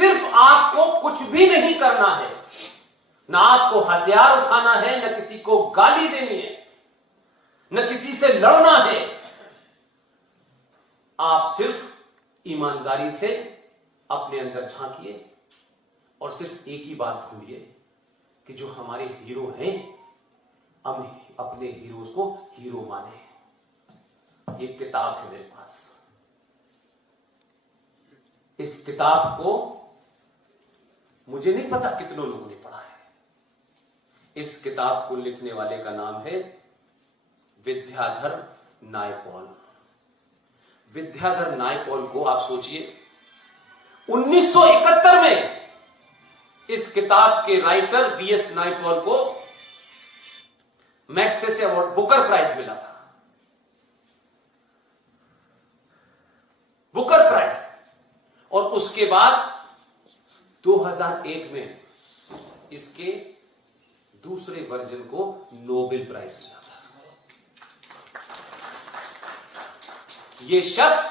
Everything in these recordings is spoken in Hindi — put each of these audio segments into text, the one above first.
सिर्फ आपको कुछ भी नहीं करना है, ना आपको हथियार उठाना है, न किसी को गाली देनी है, न किसी से लड़ना है। आप सिर्फ ईमानदारी से अपने अंदर झांकिए और सिर्फ एक ही बात ढूंढिए कि जो हमारे हीरो हैं, हम अपने हीरोज को हीरो माने। एक किताब है मेरे पास, इस किताब को मुझे नहीं पता कितनों लोगों ने पढ़ा है। इस किताब को लिखने वाले का नाम है विद्याधर नायपॉल। विद्याधर नायपॉल को आप सोचिए, 1971 में इस किताब के राइटर वीएस नायपॉल को मैग्सेसे अवार्ड, बुकर प्राइज मिला था। Booker prize. और उसके बाद 2001 में इसके दूसरे वर्जन को नोबेल प्राइज मिला था। यह शख्स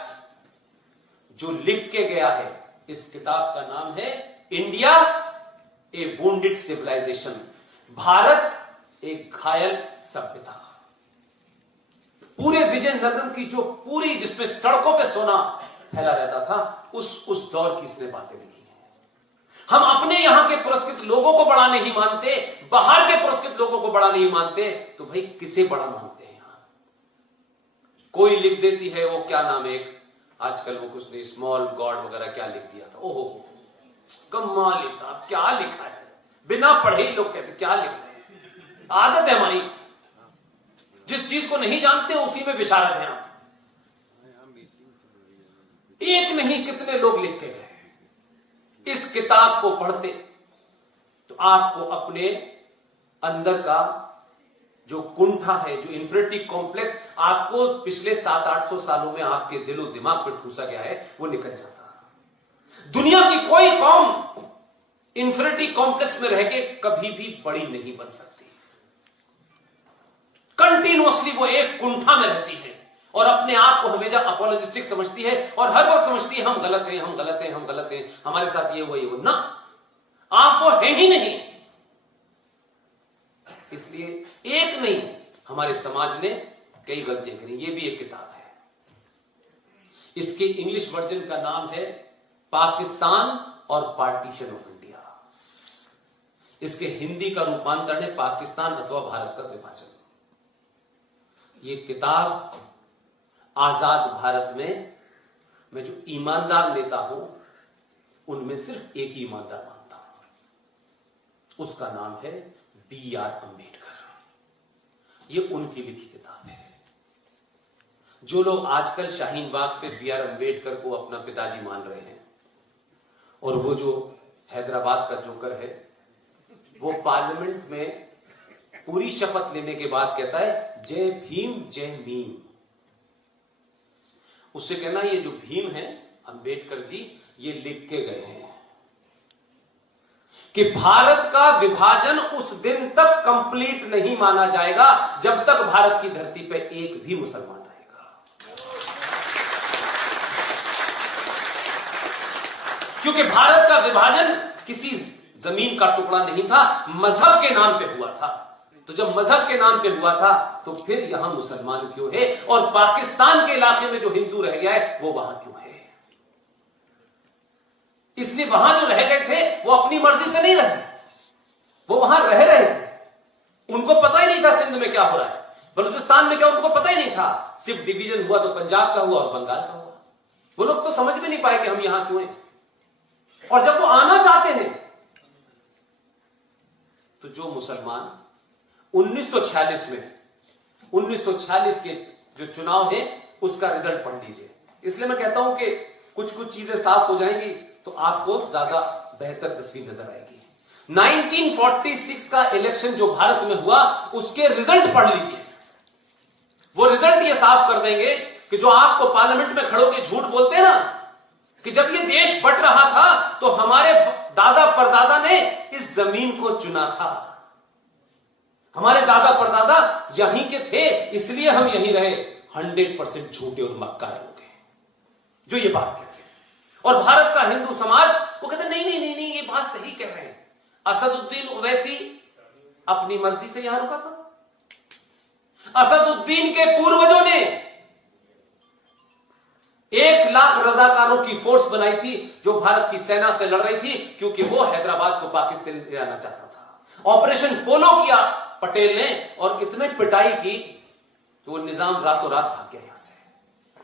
जो लिख के गया है, इस किताब का नाम है इंडिया ए वुंडेड सिविलाइजेशन, भारत एक घायल सभ्यता। पूरे विजयनगरम की जो पूरी, जिसमें सड़कों पे सोना फैला रहता था, उस दौर की इसने बातें लिखी हैं। हम अपने यहां के पुरस्कृत लोगों को बड़ा नहीं मानते, बाहर के पुरस्कृत लोगों को बड़ा नहीं मानते, तो भाई किसे बड़ा मानते हैं? यहां कोई लिख देती है, वो क्या नाम है, एक आजकल वो कुछ नहीं, स्मॉल गॉड वगैरह क्या लिख दिया था, ओहो कमाल साहब क्या लिखा है, बिना पढ़े ही लोग कहते क्या लिख रहे हैं। आदत है हमारी, जिस चीज को नहीं जानते उसी में विशारद हैं आप। एक नहीं कितने लोग लिख के गए। इस किताब को पढ़ते तो आपको अपने अंदर का जो कुंठा है, जो इंफिनिटी कॉम्प्लेक्स आपको पिछले 700-800 सालों में आपके दिलो दिमाग पर ठूसा गया है, वो निकल जाता। दुनिया की कोई कौम इंफिनिटी कॉम्प्लेक्स में रह के कभी भी बड़ी नहीं बन सकती। कंटिन्यूअसली वो एक कुंठा में रहती है और अपने आप को हमेशा अपोलोजिस्टिक समझती है और हर वक्त समझती है हम गलत हैं, हम गलत हैं, हम गलत हैं, हमारे साथ ये वो ना, आप वो है ही नहीं। इसलिए एक नहीं, हमारे समाज ने कई गलतियां करी। ये भी एक किताब है, इसके इंग्लिश वर्जन का नाम है पाकिस्तान और पार्टीशन ऑफ इंडिया। इसके हिंदी का रूपांतरण है पाकिस्तान अथवा भारत का विभाजन। ये किताब आजाद भारत में मैं जो ईमानदार नेता हूं उनमें सिर्फ एक ही ईमानदार मानता हूं, उसका नाम है B.R. अम्बेडकर। ये उनकी लिखी किताब है। जो लोग आजकल शाहीन बाग पे B.R. अम्बेडकर को अपना पिताजी मान रहे हैं, और वो जो हैदराबाद का जोकर है, वो पार्लियामेंट में पूरी शपथ लेने के बाद कहता है जय भीम जय मीम। उससे कहना ये जो भीम है अंबेडकर जी, ये लिख के गए हैं कि भारत का विभाजन उस दिन तक कंप्लीट नहीं माना जाएगा जब तक भारत की धरती पे एक भी मुसलमान रहेगा। क्योंकि भारत का विभाजन किसी जमीन का टुकड़ा नहीं था, मजहब के नाम पे हुआ था। तो जब मजहब के नाम पे हुआ था तो फिर यहां मुसलमान क्यों है, और पाकिस्तान के इलाके में जो हिंदू रह गया है वो वहां क्यों है? इसलिए वहां जो रह गए थे वो अपनी मर्जी से नहीं रहे, वो वहां रह रहे थे। उनको पता ही नहीं था सिंध में क्या हो रहा है, बलूचिस्तान में क्या, उनको पता ही नहीं था। सिर्फ डिवीजन हुआ तो पंजाब का हुआ और बंगाल का हुआ। वो लोग तो समझ भी नहीं पाए कि हम यहां क्यों हैं। और जब वो आना चाहते हैं तो जो मुसलमान 1946 में, 1946 के जो चुनाव है उसका रिजल्ट पढ़ लीजिए। इसलिए मैं कहता हूं कि कुछ कुछ चीजें साफ हो जाएंगी तो आपको ज्यादा बेहतर तस्वीर नजर आएगी। 1946 का इलेक्शन जो भारत में हुआ उसके रिजल्ट पढ़ लीजिए। वो रिजल्ट ये साफ कर देंगे कि जो आपको पार्लियामेंट में खड़े होकर झूठ बोलते हैं ना कि जब ये देश बट रहा था तो हमारे दादा परदादा ने इस जमीन को चुना था, हमारे दादा परदादा यहीं के थे इसलिए हम यहीं रहे, 100% झूठे और मक्कार लोग हैं जो ये बात कहते हैं। और भारत का हिंदू समाज वो कहते नहीं नहीं नहीं नहीं, ये बात सही कह रहे हैं। असदुद्दीन ओवैसी अपनी मर्जी से यहां रुका था। असदुद्दीन के पूर्वजों ने 1 लाख रजाकारों की फोर्स बनाई थी जो भारत की सेना से लड़ रही थी, क्योंकि वो हैदराबाद को पाकिस्तान ले आना चाहता था। ऑपरेशन पोलो किया पटेल ने और इतने पिटाई की तो वो निजाम रातों रात भाग गया यहां से।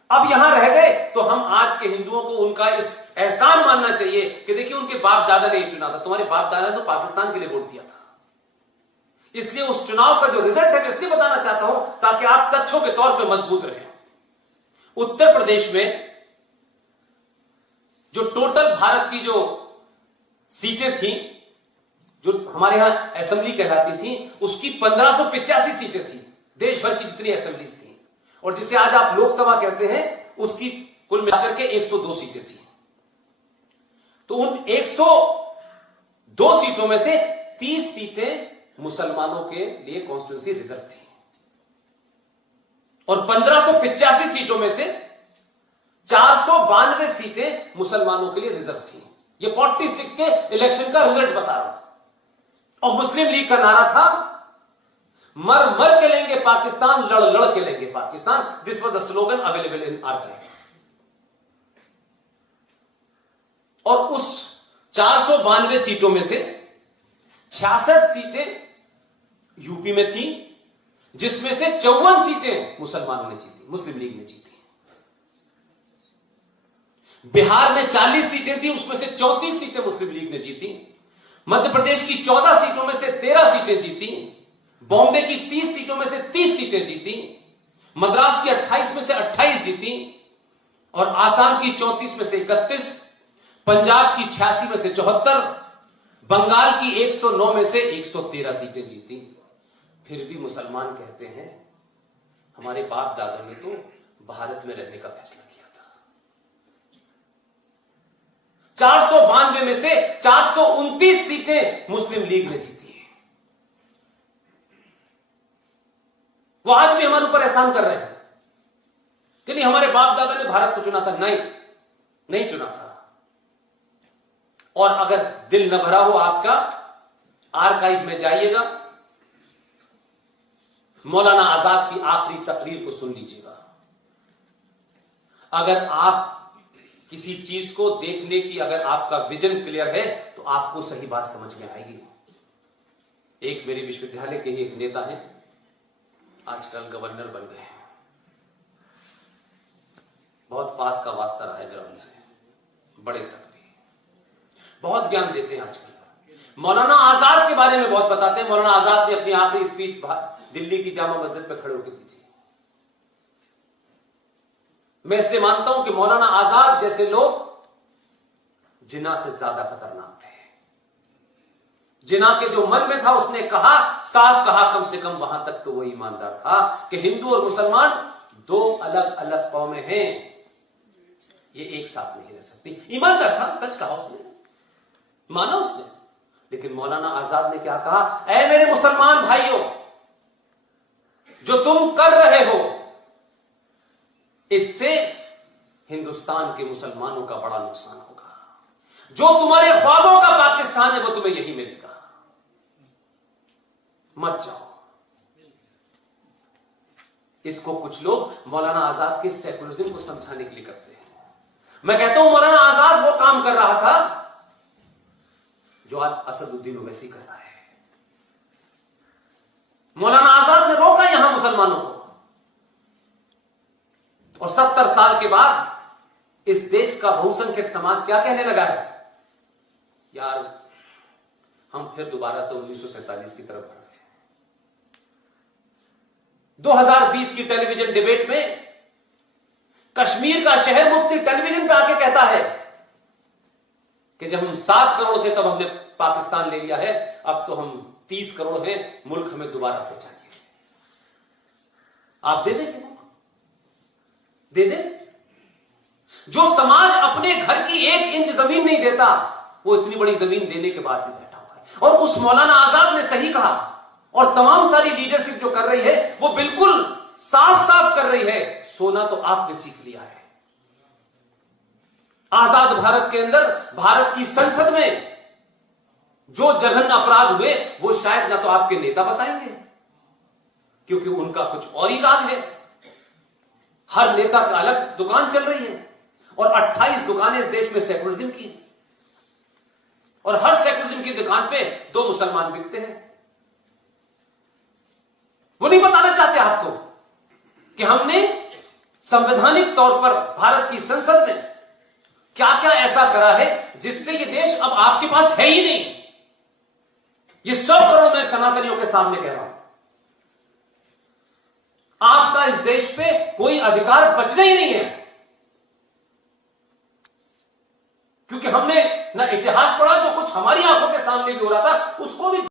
अब यहां रह गए तो हम आज के हिंदुओं को उनका इस एहसान मानना चाहिए कि देखिए उनके बाप दादा ने चुना था। तुम्हारे बाप दादा ने तो पाकिस्तान के लिए वोट दिया था। इसलिए उस चुनाव का जो रिजल्ट है, इसलिए बताना चाहता हूं ताकि आप तथ्यों के तौर पर मजबूत रहें। उत्तर प्रदेश में जो टोटल भारत की जो सीटें थी, जो हमारे यहां असेंबली कहलाती थी, उसकी 1585 सीटें थी, देश भर की जितनी असेंबलीज थी। और जिसे आज आप लोकसभा कहते हैं, उसकी कुल मिलाकर के 102 सीटें थी। तो उन 102 सीटों में से 30 सीटें मुसलमानों के लिए कॉन्स्टिट्यूंसी रिजर्व थी और 1585 सीटों में से 492 सीटें मुसलमानों के लिए रिजर्व थी। ये 46 के इलेक्शन का रिजल्ट बता रहा हूं। और मुस्लिम लीग का नारा था, मर मर के लेंगे पाकिस्तान, लड़ लड़ के लेंगे Pakistan. This was the slogan available in archive. और उस 492 सीटों में से 66 सीटें यूपी में थी, जिसमें से 54 सीटें मुसलमानों ने जीती, मुस्लिम लीग ने जीती। बिहार में 40 सीटें थी, उसमें से 34 सीटें मुस्लिम लीग ने जीती। मध्य प्रदेश की 14 सीटों में से 13 सीटें जीती। बॉम्बे की 30 सीटों में से 30 सीटें जीती। मद्रास की 28 में से 28 जीती और आसाम की 34 में से 31, पंजाब की 86 में से 74, बंगाल की 109 में से 113 सीटें जीती। फिर भी मुसलमान कहते हैं हमारे बाप दादा ने तो भारत में रहने का फैसला किया था। 492 में से 429 सीटें मुस्लिम लीग ने जीती है। वो आज भी हमारे ऊपर एहसान कर रहे हैं कि नहीं हमारे बाप दादा ने भारत को चुना था। नहीं चुना था। और अगर दिल न भरा हो आपका, आर्काइव में जाइएगा, मौलाना आजाद की आखिरी तकरीर को सुन लीजिएगा। अगर आप किसी चीज को देखने की, अगर आपका विजन क्लियर है तो आपको सही बात समझ में आएगी। एक मेरे विश्वविद्यालय के ही एक नेता हैं, आजकल गवर्नर बन गए हैं। बहुत पास का वास्ता रहा है मेरा उनसे, बड़े तक भी बहुत ज्ञान देते हैं। आजकल मौलाना आजाद के बारे में बहुत बताते हैं। मौलाना आजाद ने अपनी आखिरी स्पीच दिल्ली की जामा मस्जिद पर खड़े होकर दी थी। मैं इसलिए मानता हूं कि मौलाना आजाद जैसे लोग जिन्ना से ज्यादा खतरनाक थे। जिन्ना के जो मन में था उसने कहा, साफ कहा, कम से कम वहां तक तो वो ईमानदार था कि हिंदू और मुसलमान 2 अलग अलग कौमें हैं, ये एक साथ नहीं रह सकती। ईमानदार था, सच कहा उसने, माना उसने। लेकिन मौलाना आजाद ने क्या कहा, ऐ मेरे मुसलमान भाइयों, जो तुम कर रहे हो इससे हिंदुस्तान के मुसलमानों का बड़ा नुकसान होगा। जो तुम्हारे ख्वाबों का पाकिस्तान है वो तुम्हें यही मिलेगा, मत जाओ। इसको कुछ लोग मौलाना आजाद के सेकुलरिज्म को समझाने के लिए करते हैं। मैं कहता हूं मौलाना आजाद वो काम कर रहा था जो आज असदुद्दीन ओवैसी कर रहा है। मौलाना आजाद ने रोका यहां मुसलमानों को, और 70 साल के बाद इस देश का बहुसंख्यक समाज क्या कहने लगा है, यार हम फिर दोबारा से 1947 की तरफ बढ़ गए। 2020 की टेलीविजन डिबेट में कश्मीर का शहर मुफ्ती टेलीविजन पे आके कहता है कि जब हम 7 करोड़ थे तब हमने पाकिस्तान ले लिया है, अब तो हम 30 करोड़ हैं, मुल्क हमें दोबारा से चाहिए। आप दे दें, दे दे। जो समाज अपने घर की 1 इंच जमीन नहीं देता, वो इतनी बड़ी जमीन देने के बाद भी बैठा हुआ है। और उस मौलाना आजाद ने सही कहा, और तमाम सारी लीडरशिप जो कर रही है वो बिल्कुल साफ साफ कर रही है, सोना तो आपने सीख लिया है। आजाद भारत के अंदर भारत की संसद में जो जघन्य अपराध हुए वो शायद ना तो आपके नेता बताएंगे, क्योंकि उनका कुछ और ही राज है। हर नेता का अलग दुकान चल रही है और 28 दुकानें इस देश में सेकुलरिज्म की, और हर सेकुलरिज्म की दुकान पे 2 मुसलमान बिकते हैं। वो नहीं बताना चाहते आपको कि हमने संवैधानिक तौर पर भारत की संसद में क्या क्या ऐसा करा है जिससे ये देश अब आपके पास है ही नहीं। ये 100 करोड़ मैं सनातनियों के सामने कह रहा हूं, आपका इस देश पे कोई अधिकार बचना ही नहीं है, क्योंकि हमने ना इतिहास पढ़ा, जो कुछ हमारी आंखों के सामने भी हो रहा था उसको भी